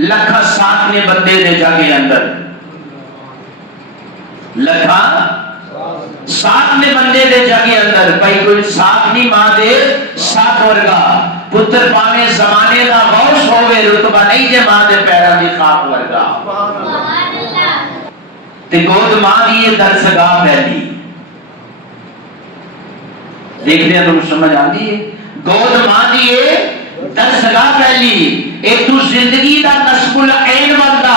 لکھا ساتنے بندے دے جاگے اندر، لکھا ساتنے بندے دے جاگے اندر، بھائی کوئی ساتھ نہیں ماں دے ساتھ ورگا، پتر پاویں زمانے دا غوث ہوئے رتبہ نہیں جے ماں دے پیرا دی خاک ورگا۔ تے گود ماں دی یہ درسگاہ پہلی دیکھنے تم سمجھ آتی ہے، گود ماں دی یہ درسگاہ پہلی، اے تو زندگی دا نصب العین بندا،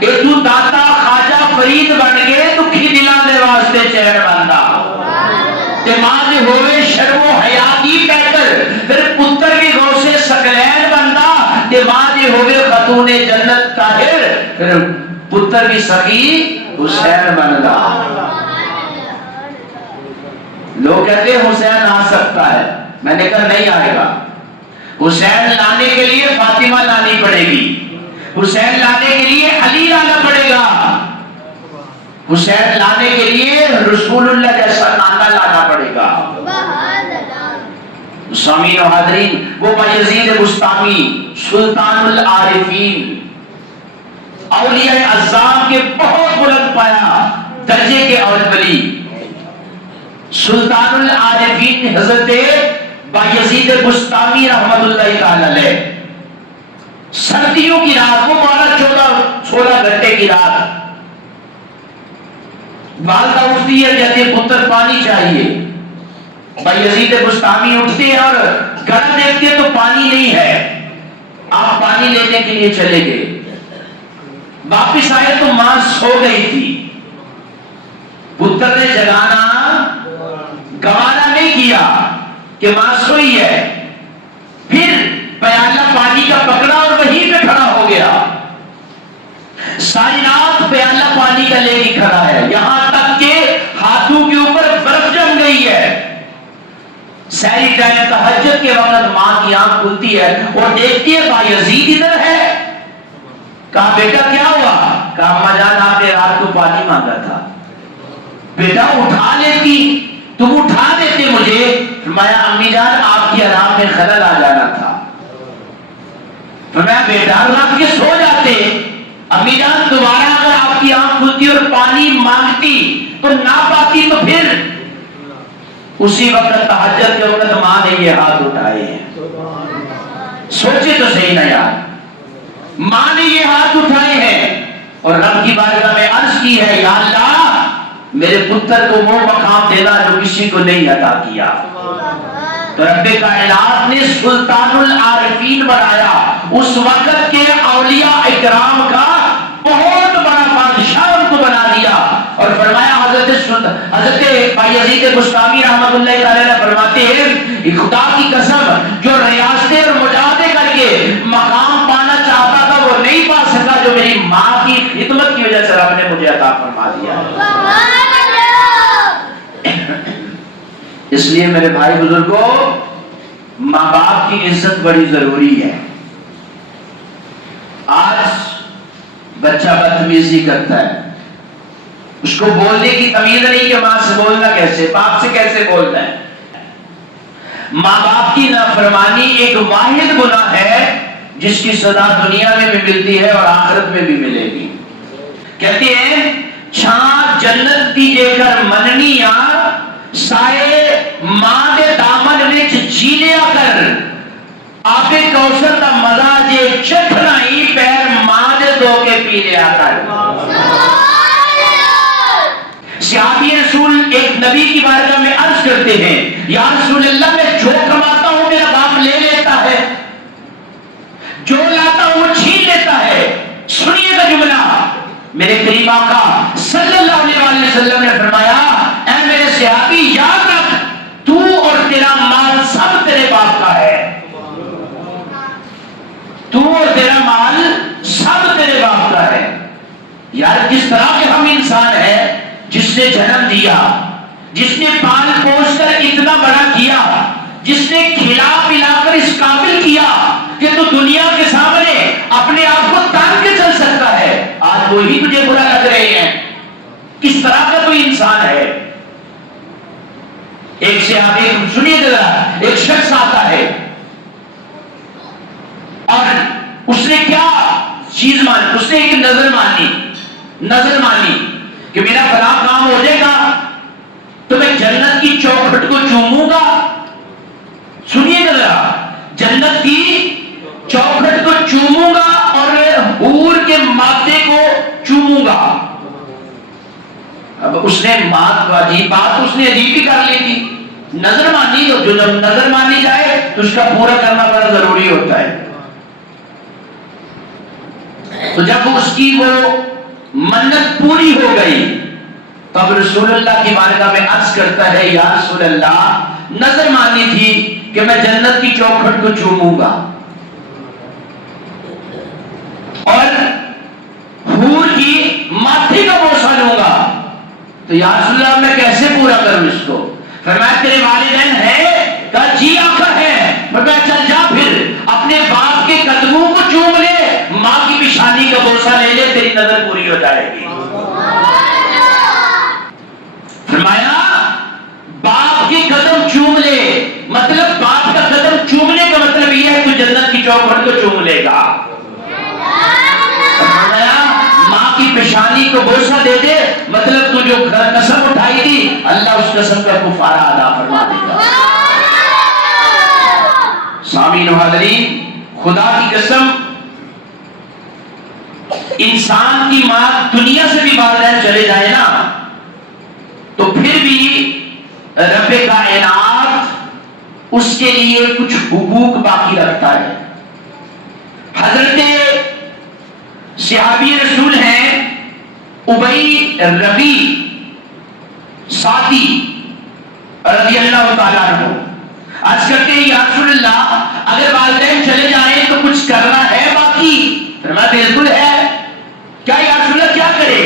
اے تو داتا خواجہ فرید بن گئے دکھی دلان دے واسطے چہر بندا، تے ماں دے ہوئے شرم و حیا کی پیکر، پھر پتر کی غوث ثقلین بندا، تے ماں دے ہوئے خاتون جنت طاہر، پھر پتر کی سخی حسین بندا۔ لوگ کہتے ہیں حسین آ سکتا ہے، میں نے کہا نہیں آئے گا، حسین لانے کے لیے فاطمہ لانی پڑے گی، حسین لانے کے لیے علی لانا پڑے گا، حسین لانے کے لیے رسول اللہ جیسا نانا لانا پڑے گا۔ سامعین و حاضرین، وہ بایزید بسطامی سلطان العارفین اولیاء اعظام کے بہت بلند پایا درجے کے اور ولی سلطان العارفین حضرت بایزید بسطامی رحمت اللہ تعالی علیہ، سردیوں کی رات، وہ 12-14-16 گھنٹے کی رات، والدہ اٹھتی ہے، کہتے ہیں پتر پانی چاہیے، بایزید بسطامی اٹھتے ہیں اور گھر دیکھتے ہیں تو پانی نہیں ہے، آپ پانی لینے کے لیے چلے گئے، واپس آئے تو ماں سو گئی تھی، پتر نے جگانا گوانا نہیں کیا کہ ماں سوئی ہے، پھر پیالہ پانی کا پکڑا اور وہیں پہ کھڑا ہو گیا، ساری رات پیالہ پانی کا لے کے کھڑا ہے، یہاں تک کہ ہاتھوں کے اوپر برف جم گئی ہے، سحری ٹائم تہجد کے وقت ماں کی آنکھ کھلتی ہے اور دیکھتی ہے بایزید ادھر ہے، کہا بیٹا کیا ہوا؟ کہا اما جان آپ نے رات کو پانی مانگا تھا، بیٹا اٹھا لیتی، تم اٹھا دیتے مجھے، فرمایا امی جان آپ کی آرام میں خلل آ جانا تھا، فرمایا بیٹا رات کے سو جاتے، امی جان دوبارہ اگر آپ کی آنکھ کھلتی اور پانی مانگتی تو نہ پاتی تو پھر اسی وقت تہجد کے وقت ماں نے یہ ہاتھ اٹھائے ہیں، سوچے تو صحیح نہ یار، ماں نے یہ ہاتھ اٹھائے ہیں اور رب کی بارگاہ میں عرض کی ہے یا اللہ میرے پتر کو وہ مقام دینا جو کسی کو نہیں عطا کیا، تو رب کائنات نے سلطان العارفین بنایا، اس وقت کے اولیاء اکرام کا بہت بڑا بادشاہ ان کو بنا دیا، اور فرمایا حضرت بایزید بسطامی رحمت اللہ تعالی فرماتے ہیں خدا کی قسم جو ریاستیں اور مجاہدے کر کے مقام پانا چاہتا تھا وہ نہیں پا سکا جو میری ماں کی خدمت کی وجہ سے رب نے مجھے عطا فرما دیا۔ اس لیے میرے بھائی بزرگوں، ماں باپ کی عزت بڑی ضروری ہے۔ آج بچہ بدتمیزی کرتا ہے، اس کو بولنے کی تمیز نہیں کہ ماں سے بولنا کیسے، باپ سے کیسے بولنا ہے۔ ماں باپ کی نافرمانی ایک واحد گناہ ہے جس کی سزا دنیا میں بھی ملتی ہے اور آخرت میں بھی ملے گی۔ کہتے ہیں چھاں جنت دی جے کر مننیاں سائے ماں دے دامن وچ جی لیا کر، آپے کوثر دا مزہ جے چکھنا ہی پیر ماں دے دھو کے پی لیا کر۔ صحابی رسول ایک نبی کی بارگاہ میں عرض کرتے ہیں یا رسول اللہ میں جو کماتا ہوں میرا باپ لے لیتا ہے، جو لاتا ہوں وہ چھین لیتا ہے۔ سنیے گا جملہ، میرے قریب آقا صلی اللہ علیہ وسلم نے فرمایا اے میرے صحابی یاد رکھ تو اور تیرا مال سب تیرے باپ کا ہے، تو اور تیرا مال سب تیرے باپ کا ہے۔ یار کس طرح کے ہم انسان ہیں جس نے جنم دیا، جس نے پال پوش کر اتنا بڑا کیا، جس نے کھلا پلا کر اس قابل کیا کہ تو دنیا کے سامنے اپنے آپ کو تان کے چل سکتا ہے، آج وہی تجھے برا لگ رہے ہیں۔ کس طرح کا تو انسان ہے۔ ایک صحابی سنیے ذرا، ایک شخص آتا ہے اور اس نے کیا چیز مانی، اس نے ایک نظر مانی کہ میرا فلاں کام ہو جائے گا تو میں جنت کی چوکھٹ کو چوموں گا. سنیے گا ذرا، جنت کی چوکھٹ کو چوموں گا اور حور کے مادے کو چوموں گا. اب اس نے بات اس نے عجیب ہی کر لی تھی. نظر مانی، جو جب نظر مانی جائے تو اس کا پورا کرنا بڑا ضروری ہوتا ہے. تو جب اس کی وہ منت پوری ہو گئی تب رسول اللہ کی بارگاہ میں عرض کرتا ہے، یا رسول اللہ، نظر مانی تھی کہ میں جنت کی چوکھٹ کو چوموں گا اور حور کی ماتھے کا بوسہ لوں گا، تو یا رسول اللہ میں کیسے پورا کروں اس کو؟ فرمایا تیرے والدین ہیں؟ کہا جی آقا ہے. فرمایا چل جا پھر اپنے باپ کے قدموں کو چوم لے، ماں کی پیشانی کا بوسہ لے لے، تیری نظر پوری ہو جائے گی. فرمایا باپ کے قدم چوم لے، مطلب باپ کا قدم چومنے کا مطلب یہ ہے تو جنت کی چوکھٹ کو چوم لے گا. ماں کی پیشانی کو بوسہ دے دے، مطلب تو جو قسم اٹھائی تھی اللہ اس قسم کا کفارہ ادا فرما دے گا. سامعین و حاضرین، خدا کی قسم، انسان کی ماں دنیا سے بھی والدین چلے جائے نا تو پھر بھی رب کائنات اس کے لیے کچھ حقوق باقی رکھتا ہے. حضرت صحابی رسول ہیں ابی ربی سعدی رضی اللہ تعالیٰ عنہ، عرض کرتے ہیں یا رسول اللہ اگر والدین چلے جائیں تو کچھ کرنا ہے باقی؟ فرمایا بالکل ہے. کیا یا رسول اللہ کیا کرے؟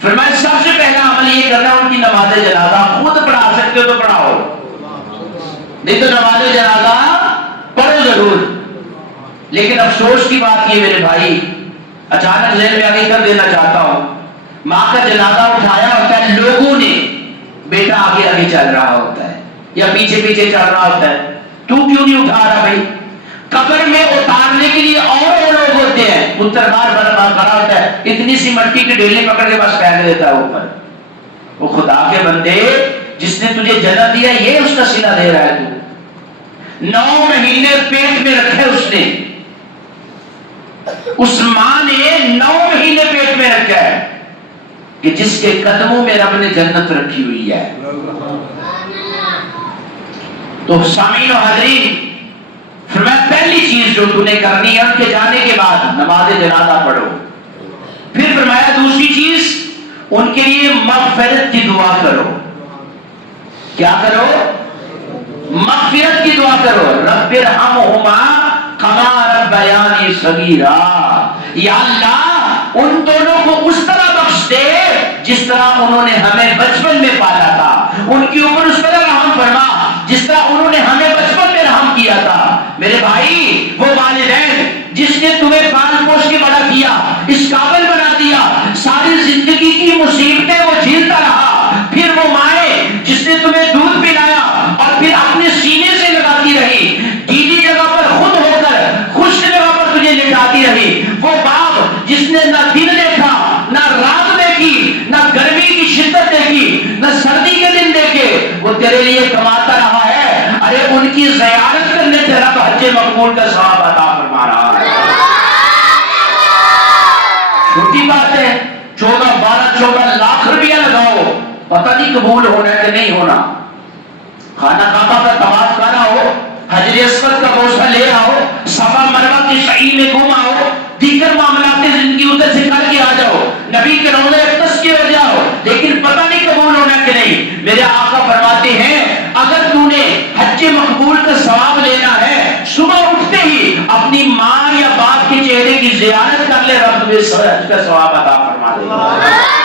فرمایا سب سے پہلا عمل یہ کرنا ان کی نماز جنازہ، خود پڑھا سکتے ہو تو پڑھاؤ، نہیں تو نماز جنازہ پڑھو ضرور. لیکن افسوس کی بات یہ میرے بھائی، اچانک ذہن میں آگے کر دینا چاہتا ہوں، ماں کا جنازہ اٹھایا ہوتا ہے لوگوں نے، بیٹا آگے آگے چل رہا ہوتا ہے یا پیچھے پیچھے چل رہا ہوتا ہے. تو کیوں نہیں اٹھا رہا بھائی؟ قبر میں اتارنے کے لیے اور لوگ ہوتے ہیں، پتر بار کھڑا ہوتا ہے، اتنی سی مٹی کی ڈیلی پکڑ کے بس پھینک دیتا ہے اوپر. وہ خدا کے بندے، جس نے تجھے جنم دیا یہ اس کا صلہ دے رہا ہے. تو 9 مہینے پیٹ میں رکھے اس نے، اس ماں نے 9 مہینے پیٹ میں رکھا ہے کہ جس کے قدموں میں رب نے جنت رکھی ہوئی ہے. تو سامعین و حاضرین، فرمایا پہلی چیز جو تو نے کرنی ہے ان کے جانے کے بعد نماز جنازہ پڑھو. پھر فرمایا دوسری چیز ان کے لیے مغفرت کی دعا کرو. کیا کرو؟ مغفرت کی دعا کرو. رب ارحمہما کما ربیانی صغیرا، یا اللہ ان دونوں کو اس طرح بخش دے جس طرح انہوں نے ہمیں بچپن میں پالا تھا. ان کی اوپر اس طرح رحم فرما جس طرح انہوں نے ہمیں بچپن میں رحم کیا تھا. میرے بھائی، وہ والدین جس نے تمہیں پال پوش کے بڑا کیا، اس قابل بنا دیا، ساری زندگی کی مصیبتیں وہ جھیلتا رہا، پھر وہ مائیں جس نے تمہیں دودھ پلایا اور پھر اپنے سینے سے لگاتی رہی، گیلی جگہ پر خود ہو کر خشک جگہ پر تجھے لٹاتی رہی، وہ باپ جس نے نہ دن دیکھا نہ رات دیکھی، نہ گرمی کی شدت دیکھی نہ سردی کے دن دیکھے، وہ تیرے لیے کماتا رہا ہے. ارے ان کی زیارت کرنے سے رب حج مقبول کا ثواب عطا فرما رہا ہے. چھوٹی بات ہے، 14 لاکھ روپیہ لگاؤ، پتہ نہیں قبول ہونا ہے کہ نہیں ہونا. خانہ کعبہ کا طواف کرا ہو، حجر اسود کا بوسہ لے آؤ، صفا مروہ کے سعی میں گھوم آؤ، دیگر معاملات زندگی ادھر سے کر کے آ جاؤ، نبی کے روضے اقدس کے ہو جاؤ، لیکن پتہ نہیں قبول ہونا کہ نہیں. میرے آقا فرماتے ہیں اگر تو نے حج مقبول کا ثواب لینا ہے، صبح اٹھتے ہی اپنی ماں یا باپ کے چہرے کی زیارت کر لے، رب تجھے حج کا ثواب عطا فرما دے گا.